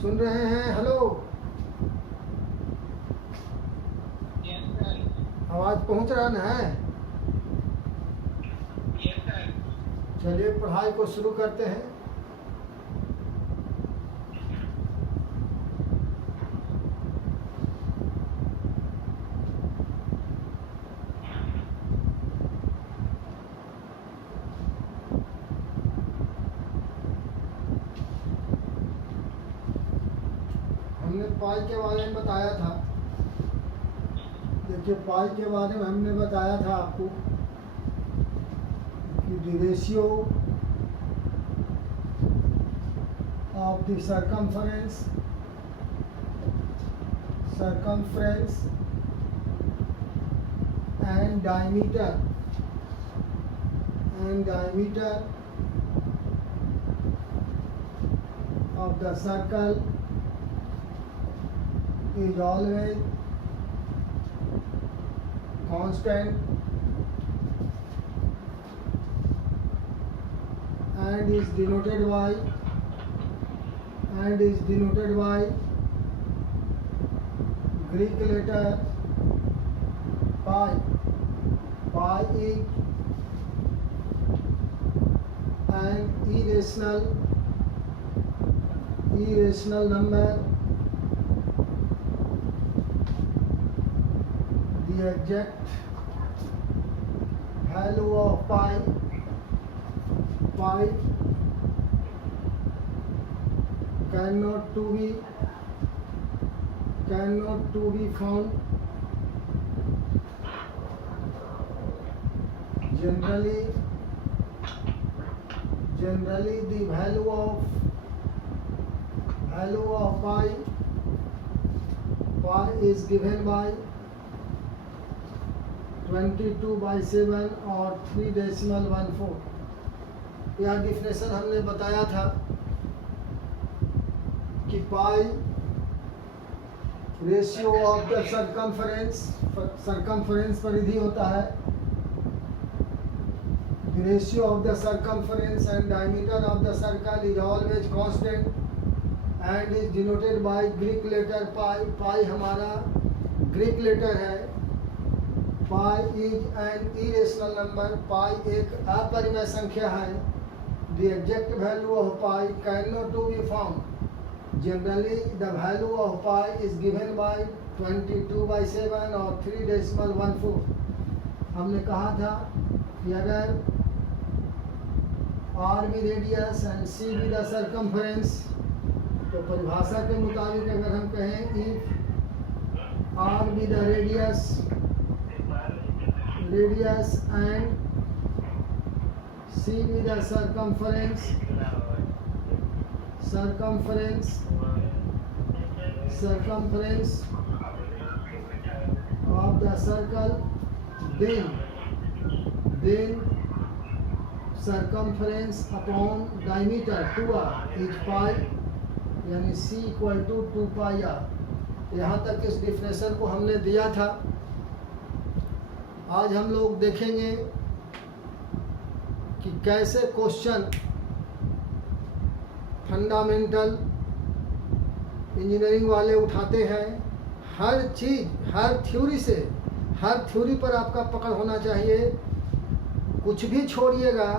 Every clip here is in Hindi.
सुन रहे हैं? हेलो, आवाज़ पहुंच रहा ना है? चलिए पढ़ाई को शुरू करते हैं। हमने पाई के बारे में बताया था। देखिए, पाई के बारे में हमने बताया था आपको कि the ratio of the circumference and diameter of the circle is always constant and is denoted by Greek letter pi. Pi is an irrational number. The exact value of pi cannot to be found. Generally the value of pi is given by 22/7 और 3.14। यह डिफिनेशन हमने बताया था कि पाई रेशियो ऑफ द सरकमफरेंस परिधि होता है। The ratio of the circumference and diameter of the circle is always constant and is denoted by Greek letter pi. Pi हमारा ग्रीक लेटर है। Pi is an irrational number. Pi एक अपरिमेय संख्या है। The exact value of pi cannot to be found. Generally, the value of pi is given by 22/7 और 3.14। हमने कहा था कि अगर R भी रेडियस एंड C भी द सरकमफरेंस, तो परिभाषा के मुताबिक अगर हम कहें if R भी द रेडियस एंड C भी the circumference of the circle, then circumference upon diameter 2r is pi, यानी C = 2 pi r। यहाँ तक इस डिफिनेशन को हमने दिया था। आज हम लोग देखेंगे कि कैसे क्वेश्चन फंडामेंटल इंजीनियरिंग वाले उठाते हैं। हर चीज़, हर थ्योरी पर आपका पकड़ होना चाहिए। कुछ भी छोड़िएगा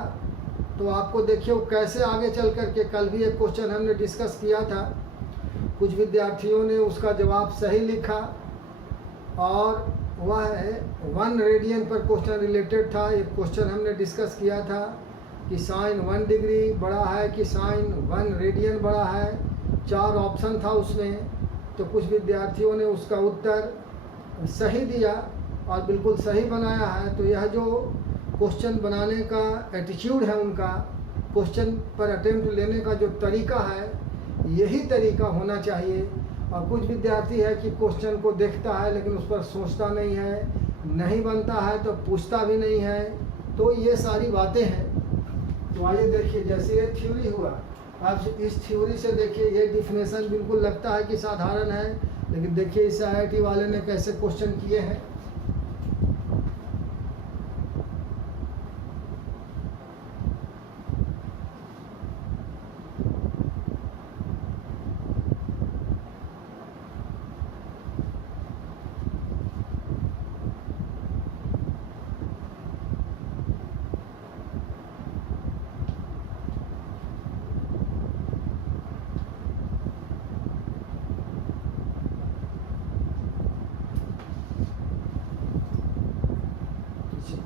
तो आपको देखिए वो कैसे आगे चल करके, कल भी एक क्वेश्चन हमने डिस्कस किया था, कुछ विद्यार्थियों ने उसका जवाब सही लिखा और वह 1 रेडियन पर क्वेश्चन रिलेटेड था। एक क्वेश्चन हमने डिस्कस किया था कि साइन 1 डिग्री बड़ा है कि साइन 1 रेडियन बड़ा है। 4 ऑप्शन था उसमें, तो कुछ विद्यार्थियों ने उसका उत्तर सही दिया और बिल्कुल सही बनाया है। तो यह जो क्वेश्चन बनाने का एटीट्यूड है उनका, क्वेश्चन पर अटेम्प्ट लेने का जो तरीका है, यही तरीका होना चाहिए। और कुछ विद्यार्थी है कि क्वेश्चन को देखता है लेकिन उस पर सोचता नहीं है, नहीं बनता है तो पूछता भी नहीं है। तो ये सारी बातें हैं। तो आइए देखिए, जैसे ये थ्योरी हुआ, अब इस थ्योरी से देखिए ये डिफिनेशन बिल्कुल लगता है कि साधारण है, लेकिन देखिए इस IIT वाले ने कैसे क्वेश्चन किए हैं।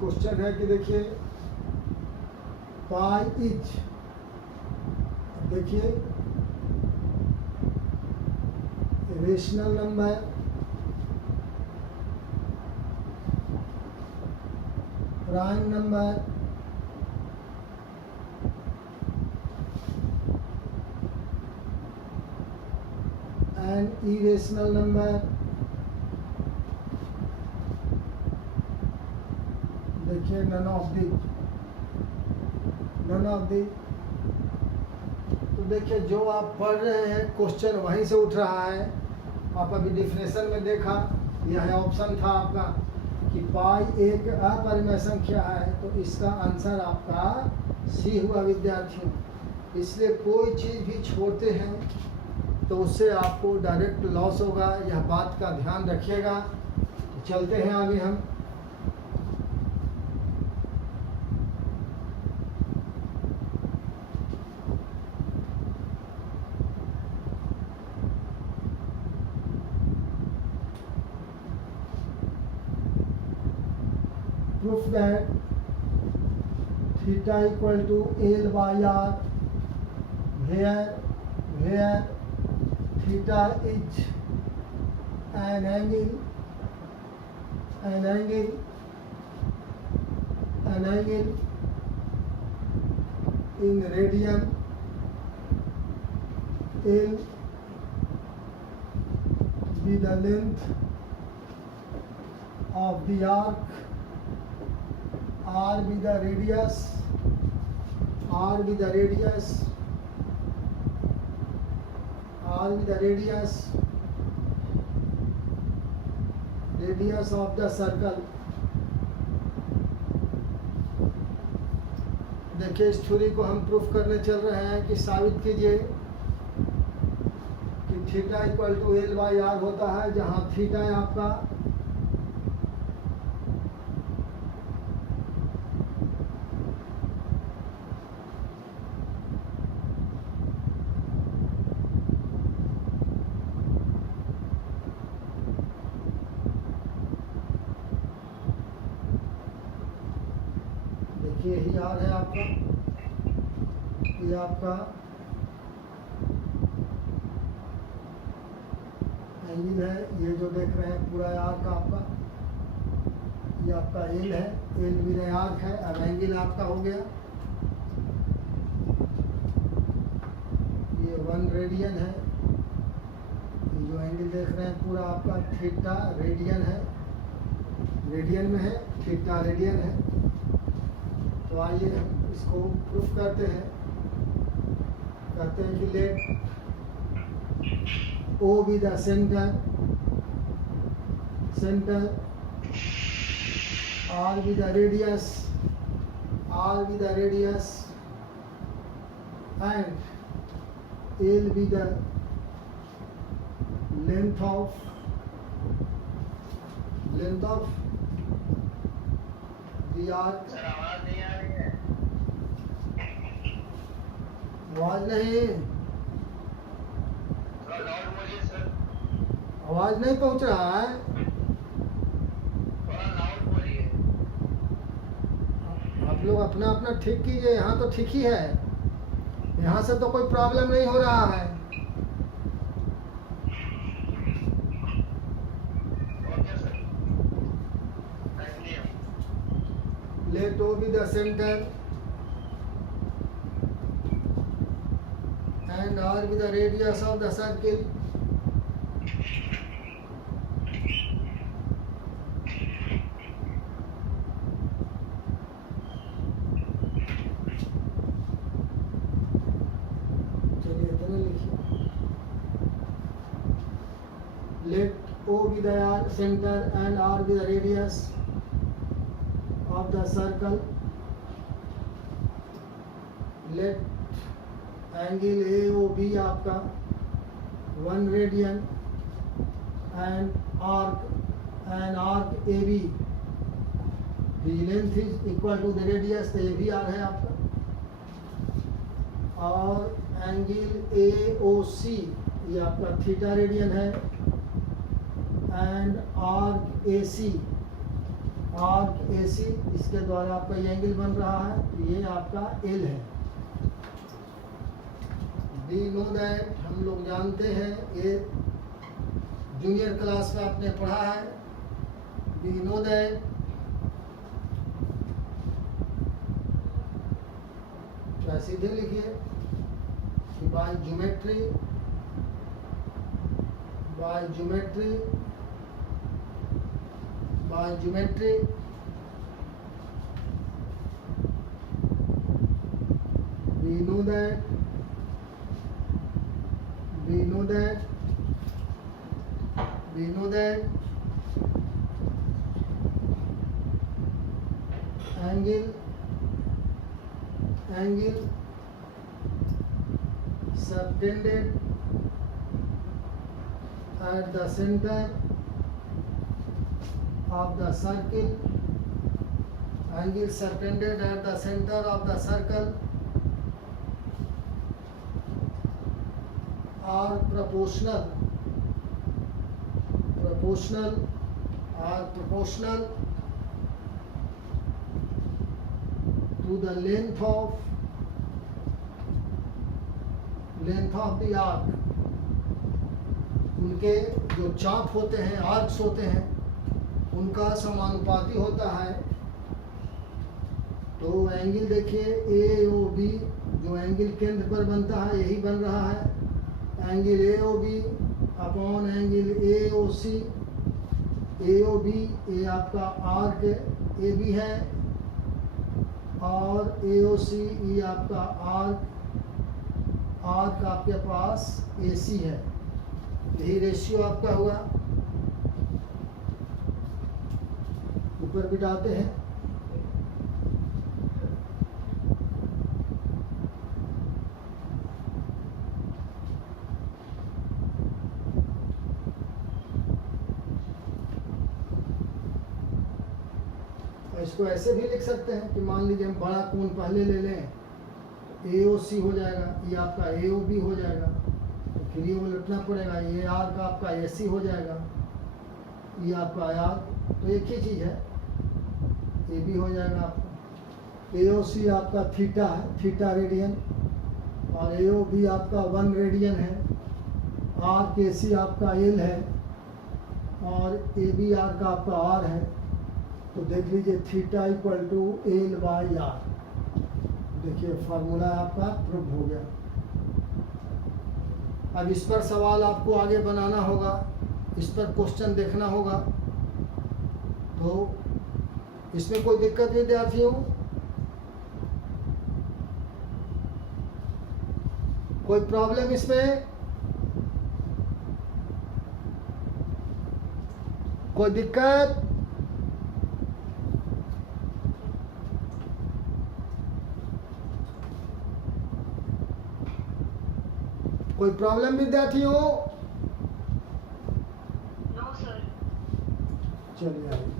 क्वेश्चन है कि देखिए पाई इज, देखिए rational number prime number and irrational number, देखिए नन ऑफ दी। तो देखिए जो आप पढ़ रहे हैं क्वेश्चन वहीं से उठ रहा है। आप अभी डिफिनेशन में देखा, यह ऑप्शन था आपका कि पाई एक अपरिमेय संख्या है, तो इसका आंसर आपका सी हुआ विद्यार्थियों। इसलिए कोई चीज़ भी छोड़ते हैं तो उससे आपको डायरेक्ट लॉस होगा, यह बात का ध्यान रखिएगा। तो चलते हैं आगे हम। Proof that theta equal to L by R, where theta is an angle in radian, L be the length of the arc, R be the radius of the circle। देखिए इस थ्योरी को हम प्रूफ करने चल रहे हैं कि साबित कीजिए कि theta equal to L by R होता है, जहाँ थीटा है आपका यही आर है आपका, ये आपका एंगल है, ये जो देख रहे हैं पूरा आर का आपका, ये आपका एल है, एल भी नया आर्क है। अब एंगल आपका हो गया ये 1 रेडियन है। ये जो एंगल देख रहे हैं पूरा आपका थीटा रेडियन है, रेडियन में है, थीटा रेडियन है। तो आइए हम इसको प्रूफ करते हैं। कहते हैं कि late O be the center, R be the radius, and L be the length of the arc। आवाज नहीं, आवाज नहीं पहुंच रहा है। आप लोग अपना अपना ठीक कीजिए, यहाँ तो ठीक ही है, यहाँ से तो कोई प्रॉब्लम नहीं हो रहा है। Let O be the center and R be the radius of the circle। चलिए इतना लिखिए। Let O be the center and R be the radius of the circle। Let angle AOB आपका 1 radian and arc AB length is equal to the radius, तो ये भी आर है आपका। और एंगल AOC ये आपका थीटा रेडियन है and arc AC arc AC, इसके द्वारा आपका ये एंगल बन रहा है, तो ये आपका L है। वी नो दैट, हम लोग जानते हैं, ये जूनियर क्लास में आपने पढ़ा है। वी नो दैट क्या सीधे लिखिए कि by geometry we know that angle subtended at the center of the circle, angle subtended at the center of the circle are proportional to the length of the arc। उनके जो चाप होते हैं, आर्क्स होते हैं, उनका समानुपाती होता है। तो एंगल देखिए AOB, जो एंगल केंद्र पर बनता है, यही बन रहा है। Angle AOB upon angle AOB, ये आपका आर्क AB है, और AOC ये आपका आर्क आपके पास AC है। यही रेशियो आपका हुआ। ऊपर बिठाते हैं। इसको ऐसे भी लिख सकते हैं कि मान लीजिए हम बड़ा कोण पहले ले लें, AOC हो जाएगा, ये आपका AOB हो जाएगा, तो फिर ये उलटना पड़ेगा, ये आर्क आपका AC हो जाएगा, ये आपका आर्क, तो एक ही चीज़ है, AB हो जाएगा आपका। AOC आपका थीटा है, थीटा रेडियन, और AOB आपका 1 रेडियन है, आर्क AC आपका L है, और AB आर्क आपका R है। तो देख लीजिए थीटा इक्वल टू L/R। देखिए फार्मूला आपका प्रूव हो गया। अब इस पर सवाल आपको आगे बनाना होगा, इस पर क्वेश्चन देखना होगा। तो इसमें कोई दिक्कत विद्यार्थियों? कोई प्रॉब्लम इसमें? कोई दिक्कत? कोई प्रॉब्लम विद्यार्थियों? No sir. चलिए आइए।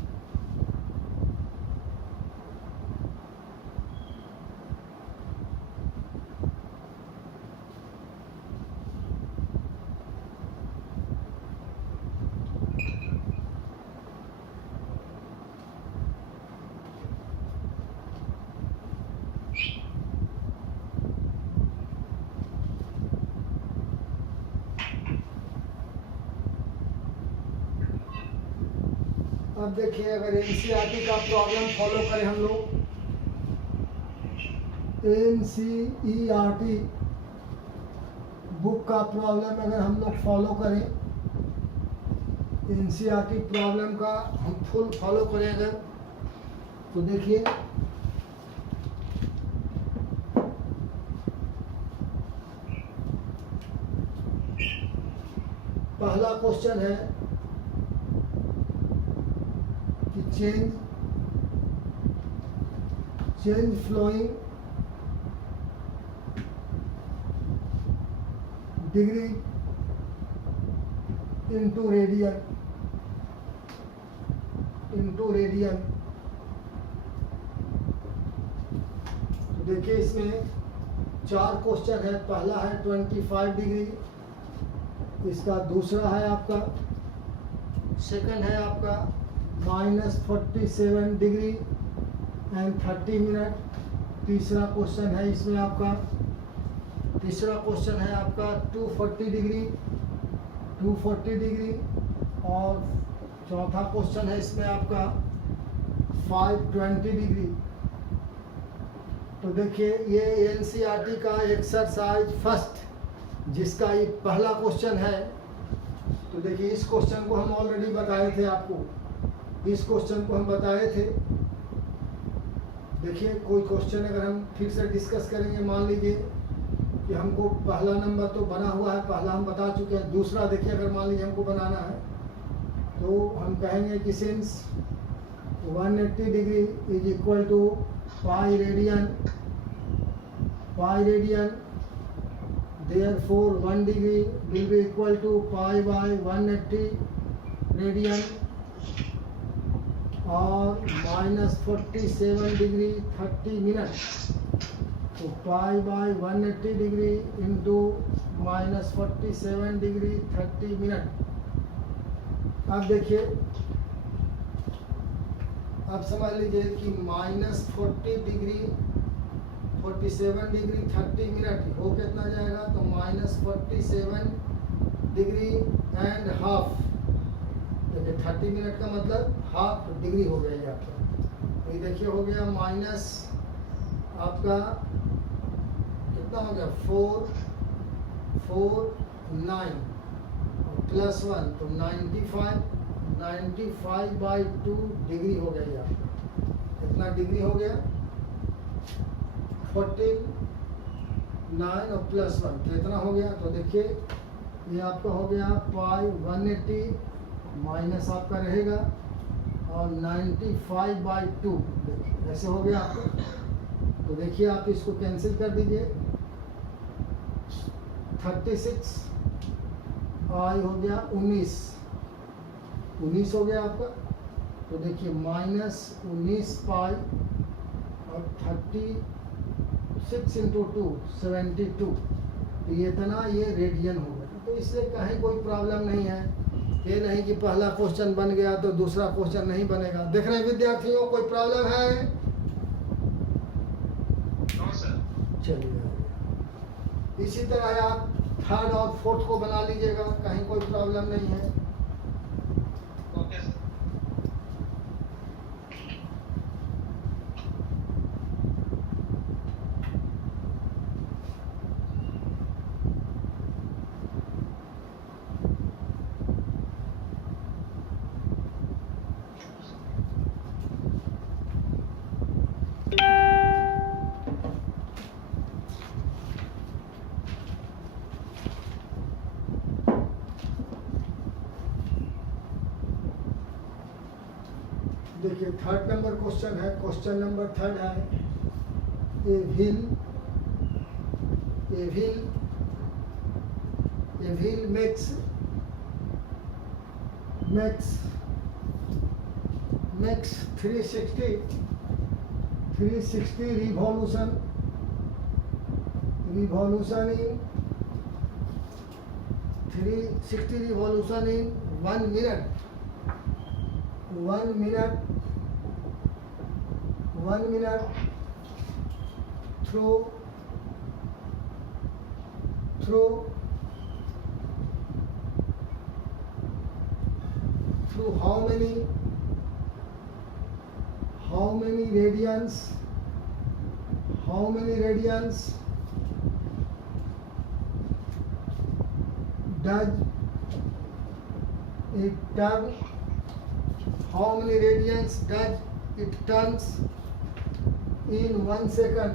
अब देखिए अगर NCERT का प्रॉब्लम फॉलो करें हम लोग, NCERT बुक का प्रॉब्लम अगर हम लोग फॉलो करें, NCERT प्रॉब्लम का हम फुल फॉलो करें अगर, तो देखिए पहला क्वेश्चन है कि change following degree into radian तो देखिए इसमें 4 क्वेश्चन है। पहला है 25 डिग्री, इसका दूसरा है आपका, सेकंड है आपका -47 डिग्री एंड 30 मिनट। तीसरा क्वेश्चन है इसमें आपका, तीसरा क्वेश्चन है आपका 240 डिग्री, 240 डिग्री। और चौथा क्वेश्चन है इसमें आपका 520 डिग्री। तो देखिए ये एनसीईआरटी का एक्सरसाइज फर्स्ट जिसका ये पहला क्वेश्चन है। तो देखिए इस क्वेश्चन को हम ऑलरेडी बताए थे आपको, इस क्वेश्चन को हम बताए थे। देखिए कोई क्वेश्चन अगर हम फिर से डिस्कस करेंगे, मान लीजिए कि हमको पहला नंबर तो बना हुआ है, पहला हम बता चुके हैं। दूसरा देखिए अगर मान लीजिए हमको बनाना है तो हम कहेंगे कि since 180 degree is equal to pi radian, therefore 1 degree will be equal to pi by 180 radian, और -47 डिग्री 30 मिनट। तो pi by 180 degree into -47 degree 30 minute. अब देखिए, अब समझ लीजिए कि -40 डिग्री 47 डिग्री 30 मिनट हो कितना जाएगा, तो -47 डिग्री एंड हाफ। देखिए 30 मिनट का मतलब हाफ डिग्री हो गया ये आपका। ये देखिए हो गया माइनस आपका कितना हो गया 449 प्लस 1 तो 95/2 डिग्री हो गया ये आपका। कितना डिग्री हो गया 49 और प्लस 1 कितना हो गया। तो देखिए ये आपका हो गया पाई 180 माइनस आपका रहेगा और 95/2 ऐसे हो गया आपका। तो देखिए आप इसको कैंसिल कर दीजिए, 36 आई हो गया 19 हो गया आपका। तो देखिए -19 पाई और 36 इंटू 2 72, तो ये इतना ये रेडियन हो गया। तो इससे कहीं कोई प्रॉब्लम नहीं है, ये नहीं कि पहला क्वेश्चन बन गया तो दूसरा क्वेश्चन नहीं बनेगा। देख रहे हैं विद्यार्थियों, कोई प्रॉब्लम है? चलिए इसी तरह आप थर्ड और फोर्थ को बना लीजिएगा, कहीं कोई प्रॉब्लम नहीं है। Okay sir. देखिए थर्ड नंबर क्वेश्चन है, क्वेश्चन नंबर थर्ड है a wheel makes 360 revolution in 360 revolution in 1 minute through how many radians does it turn, how many radians does it turns in 1 second।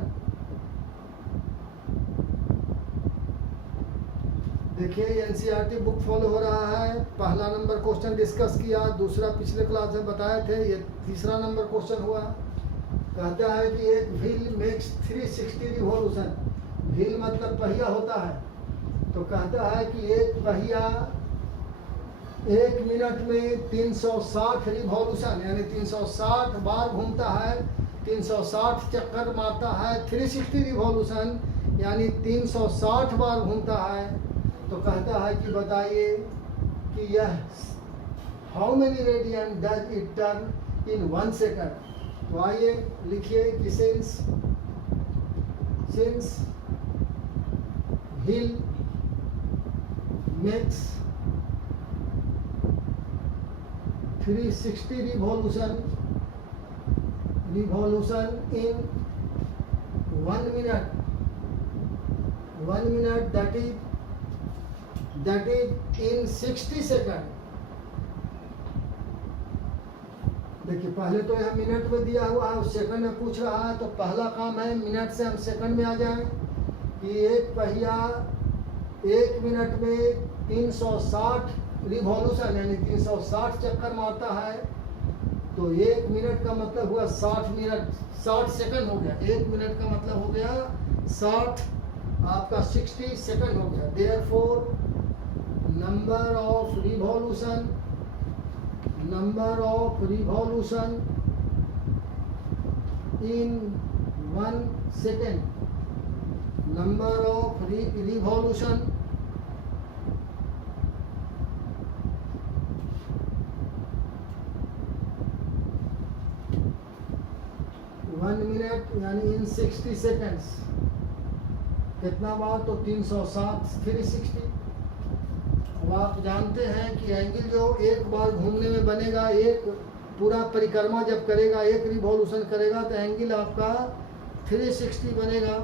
देखिए एनसीईआरटी बुक फॉलो हो रहा है। पहला नंबर क्वेश्चन डिस्कस किया, दूसरा पिछले क्लास में बताए थे, ये तीसरा नंबर क्वेश्चन हुआ। कहता है कि एक व्हील मेक्स 360 रिवॉल्यूशन, व्हील मतलब पहिया होता है। तो कहता है कि एक पहिया 1 मिनट में 360 रिवॉल्यूशन यानी 360 बार घूमता है, 360 चक्कर मारता है। 360 रिवॉल्यूशन यानी 360 बार घूमता है। तो कहता है कि बताइए कि यह how many radian does it turn in 1 second. तो आइए लिखिए कि since wheel makes 360 revolution in 1 minute, that is in 60 second. देखिए पहले तो यह मिनट में दिया हुआ है, सेकंड में पूछ रहा है, तो पहला काम है मिनट से हम सेकंड में आ जाएं कि एक पहिया 1 मिनट में 360 रिवॉल्यूशन यानी 360 चक्कर मारता है। तो 1 मिनट का मतलब हुआ 60 सेकंड हो गया। 1 मिनट का मतलब हो गया 60, आपका 60 सेकंड हो गया। Therefore number of revolution in 1 second, number of revolution minute यानी इन 60 सेकंड्स। कितना बार? तो 360, 360। अब आप जानते हैं कि एंगल जो एक बार घूमने में बनेगा, एक पूरा परिक्रमा जब करेगा, एक रिवॉल्यूशन करेगा, तो एंगल आपका 360 बनेगा।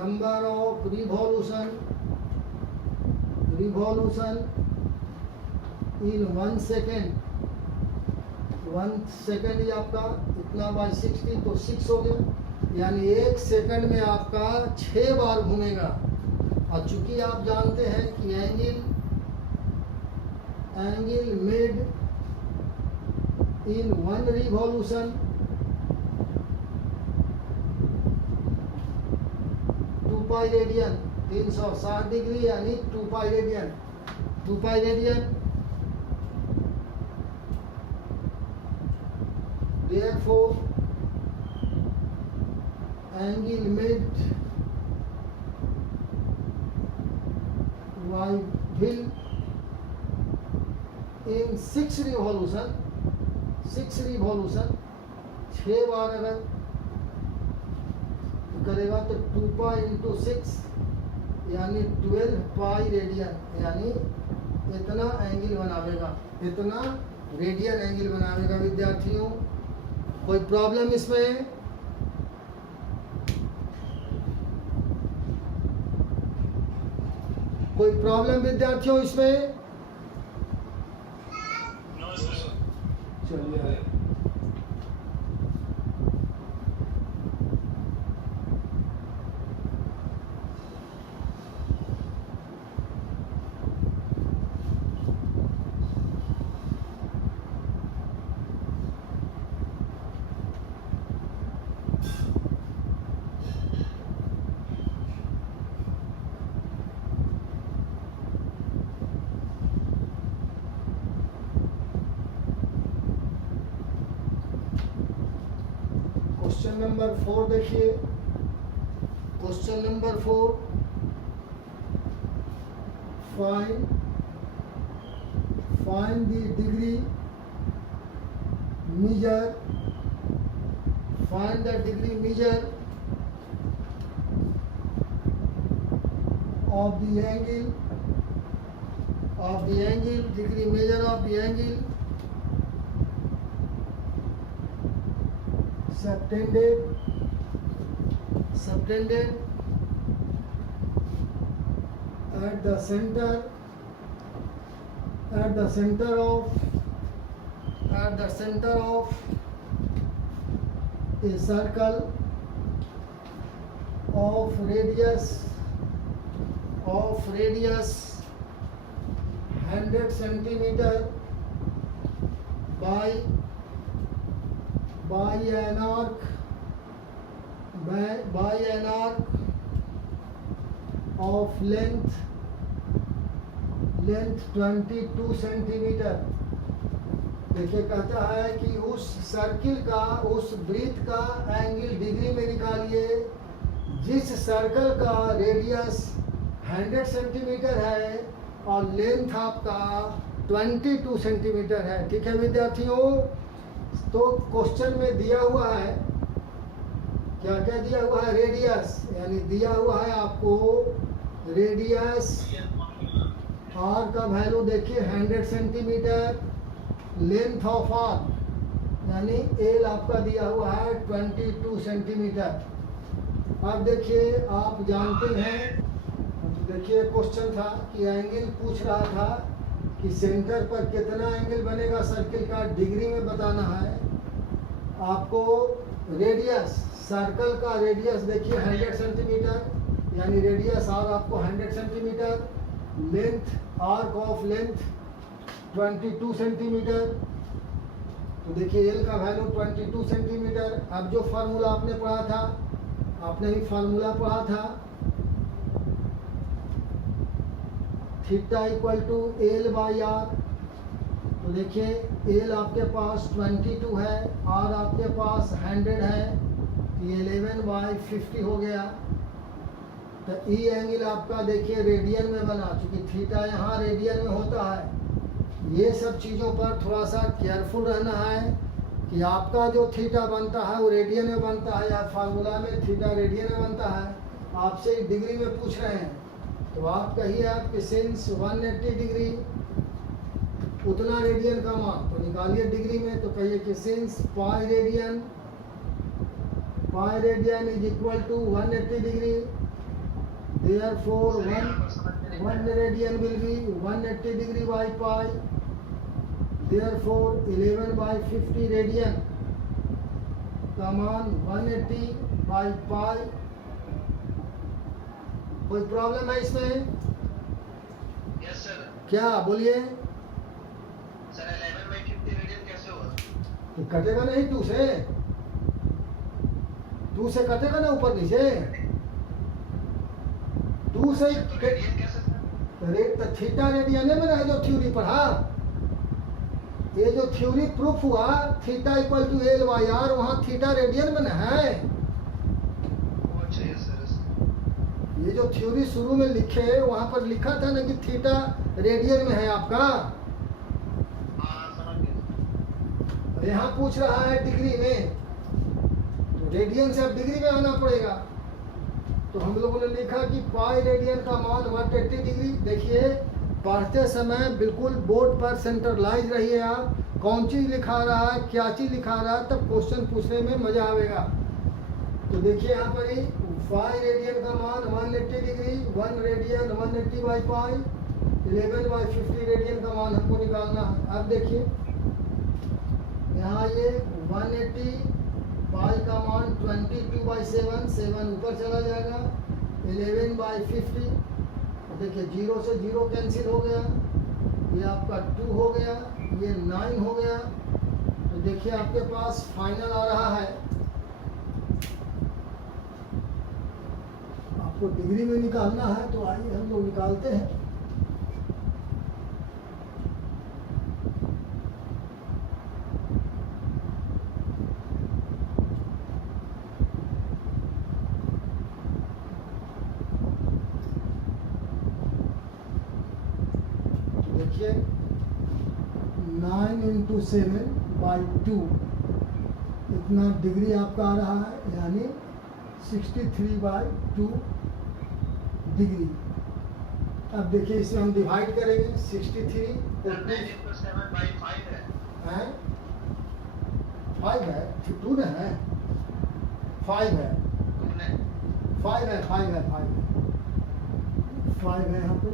Number of revolution in 1 second, 1 second ही आपका इतना बाय 60 तो 6 हो गया, यानी 1 सेकंड में आपका 6 बार घूमेगा। और चूंकि आप जानते हैं कि angle made in 1 revolution 2 pi radian, 360 degree यानी 2 पाई radian. Therefore, angle made will in 6 revolution, 6 बार अगर करेगा तो 2 पाई इंटू 6 यानी 12 पाई रेडियन, यानी इतना एंगल बनावेगा, इतना रेडियन एंगल बनावेगा। विद्यार्थियों कोई प्रॉब्लम इसमें? कोई प्रॉब्लम विद्यार्थियों इसमें? चलिए क्वेश्चन नंबर 4 देखिए। Question number 4, find the degree measure of the angle, degree measure of the angle subtended at the center of a circle of radius 100 centimeter by an arc of length 22 centimetre. देखिए कहता है कि उस सर्किल का, उस वृत्त का एंगल डिग्री में निकालिए जिस सर्कल का रेडियस 100 सेंटीमीटर है और लेंथ आपका 22 सेंटीमीटर है। ठीक है विद्यार्थियों, तो क्वेश्चन में दिया हुआ है, क्या क्या दिया हुआ है, रेडियस, यानी दिया हुआ है आपको रेडियस आर का वैल्यू देखिए 100 सेंटीमीटर, लेंथ ऑफ आर यानी एल आपका दिया हुआ है 22 सेंटीमीटर। अब देखिए आप जानते हैं, तो देखिए क्वेश्चन था कि एंगल पूछ रहा था कि सेंटर पर कितना एंगल बनेगा सर्किल का, डिग्री में बताना है आपको। रेडियस, सर्कल का रेडियस देखिए 100 सेंटीमीटर, यानी रेडियस आर आपको 100 centimetre, length arc of length 22 centimetre. तो देखिए एल का वैल्यू 22 सेंटीमीटर। अब जो फार्मूला आपने पढ़ा था, आपने भी फार्मूला पढ़ा था, theta equal to L by R. तो देखिए एल आपके पास 22 है, आर आपके पास 100 है, ये 11/50 हो गया। तो ई एंगल आपका देखिए रेडियन में बना, चूंकि थीटा यहाँ रेडियन में होता है। ये सब चीज़ों पर थोड़ा सा केयरफुल रहना है कि आपका जो थीटा बनता है वो रेडियन में बनता है या फार्मूला में थीटा रेडियन में बनता है। आपसे डिग्री में पूछ रहे हैं तो आप कहिए आपके सिंस 180 डिग्री उतना रेडियन का मान, तो निकालिए डिग्री में। तो कहिए कि since pi radian is equal to 180 degree, therefore 1 radian will be 180 degree by pi, therefore 11/50 radian का मान 180 बाई पाई। कोई प्रॉब्लम है इसमें? Yes sir. क्या बोलिए? सर 11/50 रेडियन कैसे होगा? तो कटेगा नहीं 2 से, 2 से कटेगा ना ऊपर नीचे, 2 से तो रेडियन कैसे सर? रेट तो थीटा रेडियन में रहे जो थ्योरी पढ़ा। ये जो थ्योरी प्रूफ हुआ theta equal to L by R, वहाँ थीटा रेडियन में न है। अच्छा यस सर। ये जो थ्योरी शुरू में लिखे वहाँ पर लिखा था ना कि थीटा रेडियन में है आपका। हाँ समझ गया। यहाँ पूछ रहा है डिग्री में, तो रेडियन से अब डिग्री में आना पड़ेगा। तो हम लोगों ने लिखा कि पाई रेडियन का मान 180 डिग्री। देखिए पढ़ते समय बिल्कुल बोर्ड पर सेंट्रलाइज रहिए आप, कौन चीज़ लिखा रहा है, क्या चीज़ लिखा रहा है, तब क्वेश्चन पूछने में मजा आएगा। तो देखिए यहाँ पर ही पाई रेडियन का मान 180 degree, 1 radian 180 by pi, 11/50 radian का मान हमको निकालना है। अब देखिए यहाँ ये 180 पाई का मान 22/7, 7 ऊपर चला जाएगा, 11/50। देखिए 0 से 0 कैंसिल हो गया, ये आपका 2 हो गया, ये 9 हो गया। तो देखिए आपके पास फाइनल आ रहा है, आपको डिग्री में निकालना है तो आइए हम लोग निकालते हैं। देखिए 9 × 7/2 इतना डिग्री आपका आ रहा है, यानी 63/2 डिग्री। अब देखिए इसे हम डिवाइड करेंगे 63 को 9/7/5 है। 5 है, 2 न है, 5 है, 5 है, 5 है, 5 है, 5 है यहाँ पे।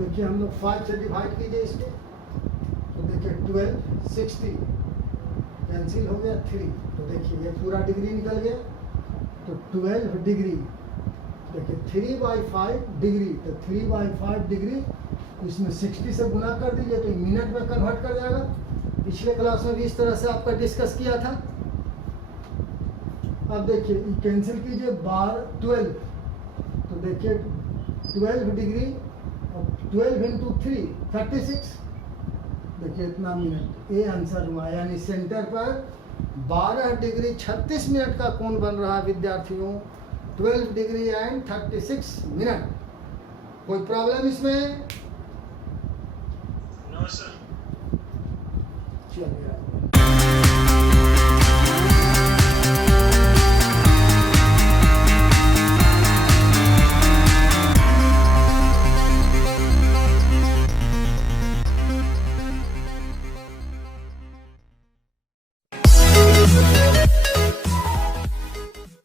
देखिए हम लोग 5 से डिवाइड कीजिए इसको, तो देखिए 12 60 कैंसिल हो गया 3। तो देखिए ये पूरा डिग्री निकल गया, तो 12 डिग्री। देखिए 3/5 डिग्री, तो 3/5 डिग्री इसमें 60 से गुना कर दीजिए तो मिनट में कन्वर्ट कर जाएगा। पिछले क्लास में भी इस तरह से आपका डिस्कस किया था। अब देखिए कैंसिल कीजिए 12, तो देखिए 12 डिग्री, 12 × 3 36, देखिए इतना मिनट, ये आंसर हुआ, यानी सेंटर पर 12 डिग्री 36 मिनट का कोण बन रहा है विद्यार्थियों, 12 डिग्री एंड 36 मिनट। कोई प्रॉब्लम इसमें? No sir. चलिए आइए।